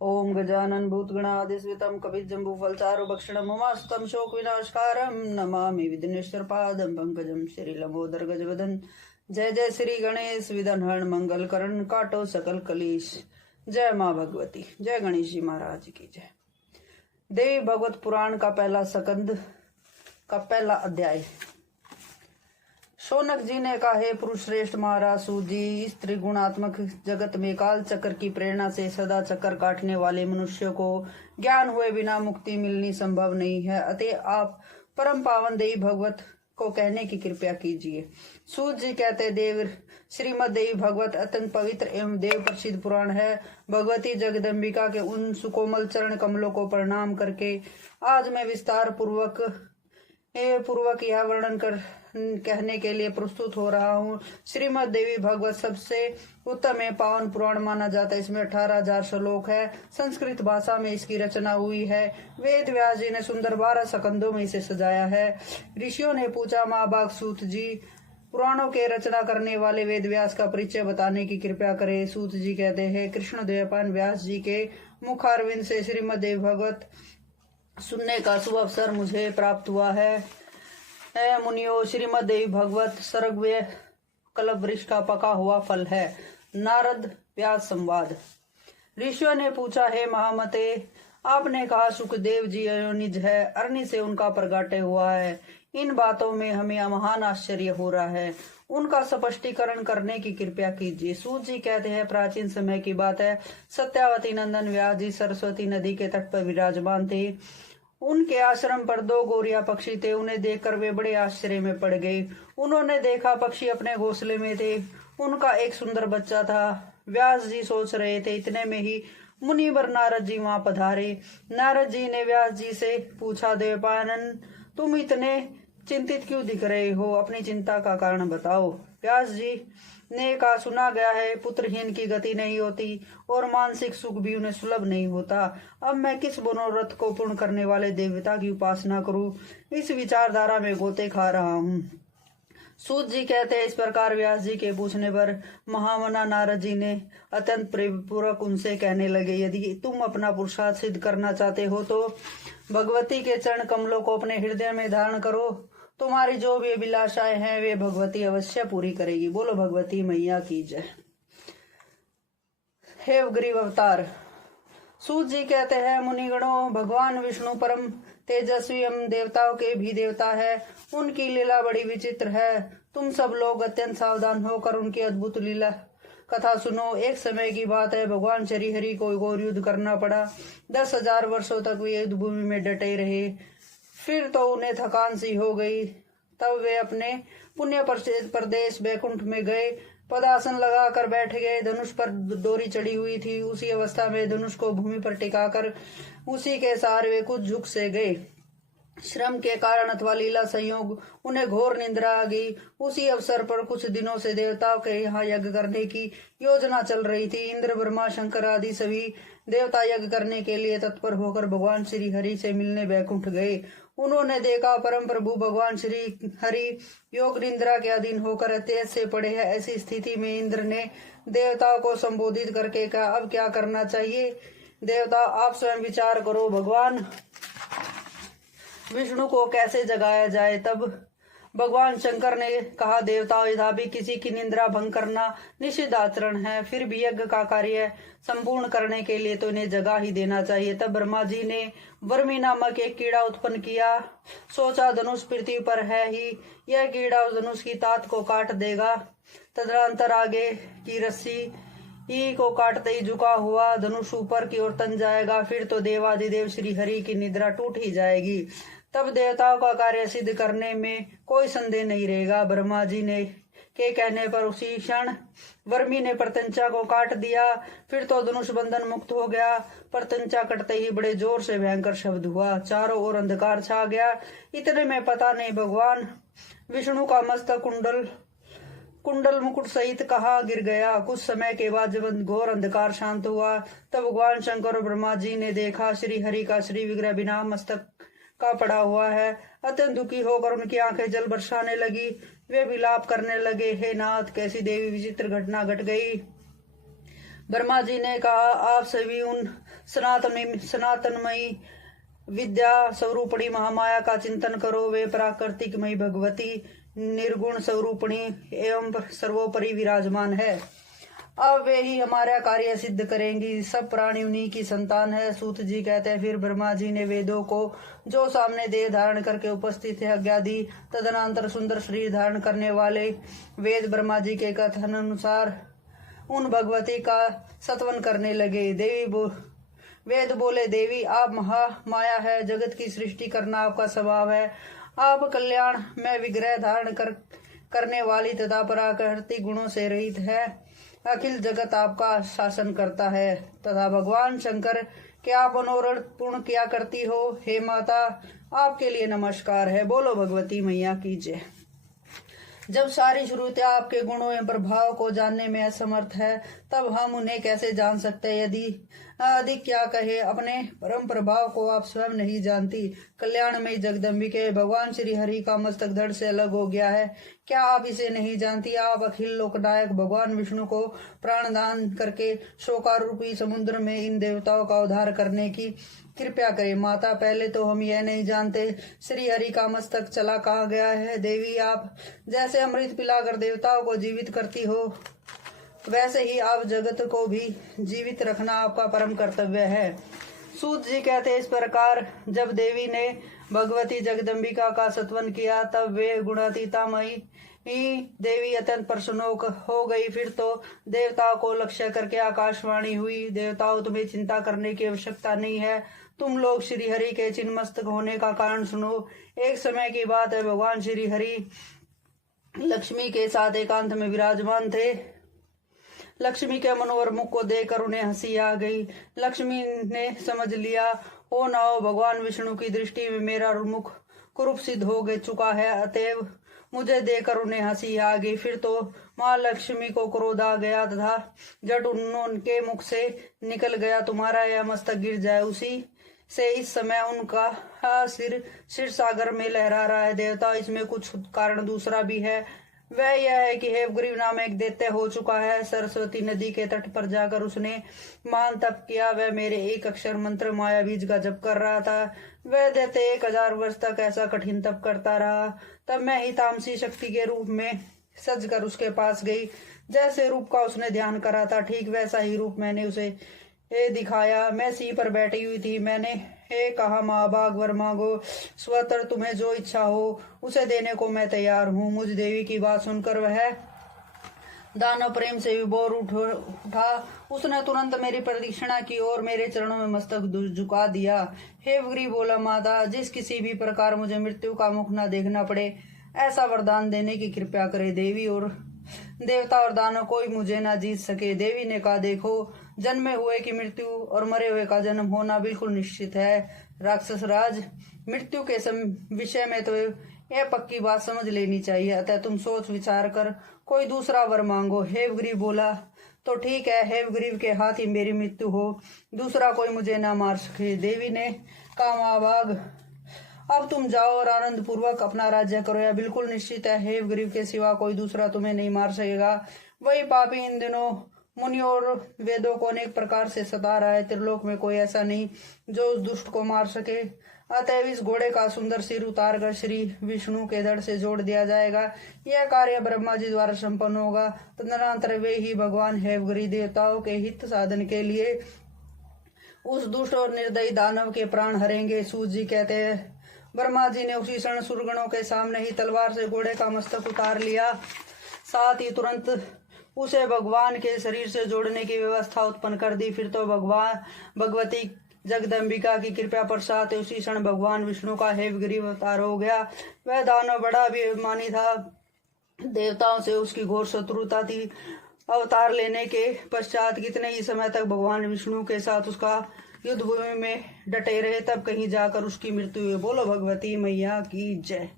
ओम गजानन भूतगणादिस्वितं कपिजम्बूफलचारुभक्षणं उमासुतं शोकविनाशकारं नमामि विघ्नेश्वरपादं पंकजं श्रीलंबोदर गजवदन। जय जय श्री गणेश विघ्नहरण मंगलकरण काटो सकल कलेश। जय माँ भगवती। जय गणेश जी महाराज की जय। देवी भगवत पुराण का पहला स्कंद का पहला अध्याय। शौनक जी ने कहा, हे पुरुष श्रेष्ठ महाराज सूत जी, इस त्रिगुणात्मक जगत में काल चक्र की प्रेरणा से सदा चक्कर काटने वाले मनुष्य को ज्ञान हुए बिना मुक्ति मिलनी संभव नहीं है। अतः आप परम पावन देवी भगवत को कहने की कृपया कीजिए। सूत जी कहते, देव श्रीमद देवी भगवत अत्यंत पवित्र एवं देव प्रसिद्ध पुराण है। भगवती जगदम्बिका के उन सुकोमल चरण कमलों को प्रणाम करके आज मैं विस्तार पूर्वक यह वर्णन कहने के लिए प्रस्तुत हो रहा हूँ। श्रीमद देवी भगवत सबसे उत्तम एवं पावन पुराण माना जाता है। इसमें 18,000 श्लोक है। संस्कृत भाषा में इसकी रचना हुई है। वेद व्यास जी ने सुंदर 12 स्कंदों में इसे सजाया है। ऋषियों ने पूछा, महाभाग सूत जी, पुराणों के रचना करने वाले वेद व्यास का परिचय बताने की कृपा करें। सूत जी कहते हैं, कृष्ण द्वैपायन व्यास जी के मुखारविंद से श्रीमद देवी भगवत सुनने का शुभ अवसर मुझे प्राप्त हुआ है। मुनियो, श्रीमद देवी भगवत सर्गव्य कल्प वृक्ष का पका हुआ फल है। नारद व्यास संवाद। ऋषियों ने पूछा, हे महामते, आपने कहा सुखदेव जी अयोनिज है, अरणी से उनका प्रगाटे हुआ है। इन बातों में हमें महान आश्चर्य हो रहा है। उनका स्पष्टीकरण करने की कृपया कीजिए। सूत जी कहते हैं, प्राचीन समय की बात है। सत्यावती नंदन व्यास जी सरस्वती नदी के तट पर विराजमान थे। उनके आश्रम पर 2 गोरिया पक्षी थे। उन्हें देखकर वे बड़े आश्चर्य में पड़ गए। उन्होंने देखा पक्षी अपने घोंसले में थे। उनका एक सुंदर बच्चा था। व्यास जी सोच रहे थे, इतने में ही मुनिवर नारद जी वहां पधारे। नारद जी ने व्यास जी से पूछा, देवपायन, तुम इतने चिंतित क्यों दिख रहे हो? अपनी चिंता का कारण बताओ। व्यास जी ने कहा, सुना गया है पुत्रहीन की गति नहीं होती और मानसिक सुख भी उन्हें सुलभ नहीं होता। अब मैं किस मनोरथ को पूर्ण करने वाले देवता की उपासना करूं? इस विचारधारा में गोते खा रहा हूं। सूत जी कहते हैं, इस प्रकार व्यास जी के पूछने पर महामना नारद जी ने अत्यंत प्रेमपूर्वक उनसे कहने लगे, यदि तुम अपना पुरुषार्थ सिद्ध करना चाहते हो तो भगवती के चरण कमलों को अपने हृदय में धारण करो। तुम्हारी जो भी अभिलाषाएं हैं वे भगवती अवश्य पूरी करेगी। बोलो भगवती मैया की जय। हे ग्रीव अवतार। सूत जी कहते हैं, मुनिगणों, भगवान विष्णु परम तेजस्वी एवं देवताओं के भी देवता है। उनकी लीला बड़ी विचित्र है। तुम सब लोग अत्यंत सावधान होकर उनकी अद्भुत लीला कथा सुनो। एक समय की बात है, भगवान श्री हरि को घोर युद्ध करना पड़ा। 10,000 वर्षों तक वे युद्ध भूमि में डटे रहे। फिर तो उन्हें थकान सी हो गई। तब वे अपने पुण्य प्रदेश बैकुंठ में गए। पदासन लगाकर बैठ गए। धनुष पर डोरी चढ़ी हुई थी। उसी अवस्था में धनुष को भूमि पर टिकाकर उसी के सहारे वे कुछ झुक से गए। श्रम के कारण अथवा लीला संयोग उन्हें घोर निंद्रा आ गई। उसी अवसर पर कुछ दिनों से देवताओं के यहाँ यज्ञ करने की योजना चल रही थी। इंद्र, ब्रह्मा, शंकर आदि सभी देवता यज्ञ करने के लिए तत्पर होकर भगवान श्री हरि से मिलने बैकुंठ गए। उन्होंने देखा परम प्रभु भगवान श्री हरि योग निंद्रा के अधीन होकर अत्यंत से पड़े हैं। ऐसी स्थिति में इंद्र ने देवताओं को संबोधित करके कहा, अब क्या करना चाहिए? देवता, आप स्वयं विचार करो। भगवान विष्णु को कैसे जगाया जाए? तब भगवान शंकर ने कहा, देवताओं, यद्यपि किसी की निंद्रा भंग करना निषिद्ध आचरण है, फिर भी यज्ञ का कार्य संपूर्ण करने के लिए तो इन्हें जगा ही देना चाहिए। तब ब्रह्मा जी ने वर्मी नामक एक कीड़ा उत्पन्न किया। सोचा, धनुष पृथ्वी पर है ही, यह कीड़ा उस धनुष की तात को काट देगा। तदनंतर आगे की रस्सी ई को काटते ही झुका हुआ धनुष ऊपर की ओर तन जाएगा। फिर तो देवाधिदेव श्री हरि की निद्रा टूट ही जाएगी। तब देवताओं का कार्य सिद्ध करने में कोई संदेह नहीं रहेगा। ब्रह्मा जी ने के कहने पर उसी क्षण वर्मी ने प्रत्यंचा को काट दिया। फिर तो धनुष बंधन मुक्त हो गया। प्रत्यंचा कटते ही बड़े जोर से भयंकर शब्द हुआ। चारों ओर अंधकार छा गया। इतने में पता नहीं भगवान विष्णु का मस्तक कुंडल मुकुट सहित कहाँ गिर गया। कुछ समय के बाद जब घोर अंधकार शांत हुआ, तब भगवान शंकर और ब्रह्मा जी ने देखा श्री हरि का श्री विग्रह बिना मस्तक का पड़ा हुआ है। अत्यंत दुखी होकर उनकी आंखें जल बरसाने लगी। वे विलाप करने लगे, हे नाथ, कैसी देवी विचित्र घटना घट गई। ब्रह्मा जी ने कहा, आप सभी उन सनातनमयी विद्या स्वरूपणी महामाया का चिंतन करो। वे प्राकृतिकमयी भगवती निर्गुण स्वरूपणी एवं सर्वोपरि विराजमान है। अब वे ही हमारा कार्य सिद्ध करेंगी। सब प्राणी उन्हीं की संतान है। सूत जी कहते हैं, फिर ब्रह्मा जी ने वेदों को जो सामने देह धारण करके उपस्थित है आज्ञा दी। तदनंतर सुंदर शरीर धारण करने वाले वेद ब्रह्मा जी के कथन अनुसार उन भगवती का सत्वन करने लगे। वेद बोले, देवी आप महामाया है, जगत की सृष्टि करना आपका स्वभाव है। आप कल्याण में विग्रह धारण करने वाली तथा प्राकृतिक गुणों से रहित है। अखिल जगत आपका शासन करता है। तथा भगवान शंकर के आप मनोरथ पूर्ण किया करती हो। हे माता, आपके लिए नमस्कार है। बोलो भगवती मैया की जय। जब सारी श्रुति आपके गुणों एवं प्रभाव को जानने में असमर्थ है, तब हम उन्हें कैसे जान सकते हैं? यदि अधिक क्या कहे, अपने परम प्रभाव को आप स्वयं नहीं जानती। कल्याणमयी जगदम्बिके, भगवान श्री हरि का मस्तक धड़ से अलग हो गया है, क्या आप इसे नहीं जानती? आप अखिल लोकनायक भगवान विष्णु को प्राणदान करके शोकारूपी समुद्र में इन देवताओं का उद्धार करने की कृपया करें। माता, पहले तो हम यह नहीं जानते श्री हरि का मस्तक चला कहाँ गया है। देवी, आप जैसे अमृत पिलाकर देवताओं को जीवित करती हो, वैसे ही आप जगत को भी जीवित रखना आपका परम कर्तव्य है। सूत जी कहते, इस प्रकार जब देवी ने भगवती जगदम्बिका का सत्वन किया, तब वे गुणातीतामयी देवी अत्यंत प्रसन्न हो गई। फिर तो देवताओं को लक्ष्य करके आकाशवाणी हुई, देवताओं, तुम्हें चिंता करने की आवश्यकता नहीं है। तुम लोग श्री हरि के चिन्मस्तक होने का कारण सुनो। एक समय की बात है, भगवान श्री हरि लक्ष्मी के साथ एकांत में विराजमान थे। लक्ष्मी के मनोहर मुख को देखकर उन्हें हंसी आ गई। लक्ष्मी ने समझ लिया, हो ना हो, भगवान विष्णु की दृष्टि में मेरा मुख कुरूप सिद्ध हो चुका है, अतएव मुझे देखकर उन्हें हंसी आ गई। फिर तो माँ लक्ष्मी को क्रोध आ गया तथा जट उनके मुख से निकल गया, तुम्हारा यह मस्तक गिर जाए। उसी से इस समय उनका सिर सागर में लहरा रहा है। देवता, इसमें कुछ कारण दूसरा भी है। वह यह है कि हेवग्रीव नाम एक दैत्य हो चुका है। सरस्वती नदी के तट पर जाकर उसने महान तप किया। वह मेरे एक अक्षर मंत्र माया बीज का जप कर रहा था। वह दैत्य 1000 वर्ष तक ऐसा कठिन तप करता रहा। तब मैं ही तामसी शक्ति के रूप में सज कर उसके पास गई। जैसे रूप का उसने ध्यान करा था, ठीक वैसा ही रूप मैंने उसे दिखाया। मैं सिंह पर बैठी हुई थी। मैंने कहा, महाभाग वर मांगो, स्वतर तुम्हें जो इच्छा हो उसे देने को मैं तैयार हूँ। मुझ देवी की बात सुनकर वह दानव प्रेम से विभोर उठा। उसने तुरंत मेरी प्रदक्षिणा की और मेरे चरणों में मस्तक झुका दिया। हेवग्रीव बोला, माता, जिस किसी भी प्रकार मुझे मृत्यु का मुख न देखना पड़े, ऐसा वरदान देने की कृपया करे। देवी और देवता और दानव कोई मुझे ना जीत सके। देवी ने कहा, देखो, जन्मे हुए की मृत्यु और मरे हुए का जन्म होना बिल्कुल निश्चित है। राक्षस राज, मृत्यु के विषय में तो यह पक्की बात समझ लेनी चाहिए, अतः तुम सोच विचार कर कोई दूसरा वर मांगो। हेवग्रीव बोला, तो ठीक है, हेवग्रीव के हाथ ही मेरी मृत्यु हो, दूसरा कोई मुझे ना मार सके। देवी ने कहा, महाभाग, अब तुम जाओ और आनंद पूर्वक अपना राज्य करो। यह बिल्कुल निश्चित है, हेवग्रीव के सिवा कोई दूसरा तुम्हें नहीं मार सकेगा। वही पापी इन दिनों मुनियों और वेदों को अनेक प्रकार से सता रहा है। त्रिलोक में कोई ऐसा नहीं जो उस दुष्ट को मार सके। अतएव इस घोड़े का सुंदर सिर उतार कर श्री विष्णु के धड़ से जोड़ दिया जाएगा। यह कार्य ब्रह्मा जी द्वारा संपन्न होगा। तदनंतर वे ही भगवान हेवग्रीव देवताओं के हित साधन के लिए उस दुष्ट और निर्दयी दानव के प्राण हरेंगे। सूत जी कहते हैं, ब्रह्मा जी ने उसी क्षण सुरगणों के सामने ही तलवार से घोड़े का मस्तक उतार लिया। साथ ही तुरंत उसे भगवान के शरीर से जोड़ने की व्यवस्था उत्पन्न कर दी। फिर तो भगवती जगदम्बिका की कृपा पश्चात उसी क्षण भगवान विष्णु का हेवग्रीव अवतार हो गया। वह दानव बड़ा अभिमानी था, देवताओं से उसकी घोर शत्रुता थी। अवतार लेने के पश्चात कितने ही समय तक भगवान विष्णु के साथ उसका युद्ध भूमि में डटे रहे, तब कहीं जाकर उसकी मृत्यु हुई। बोलो भगवती मैया की जय।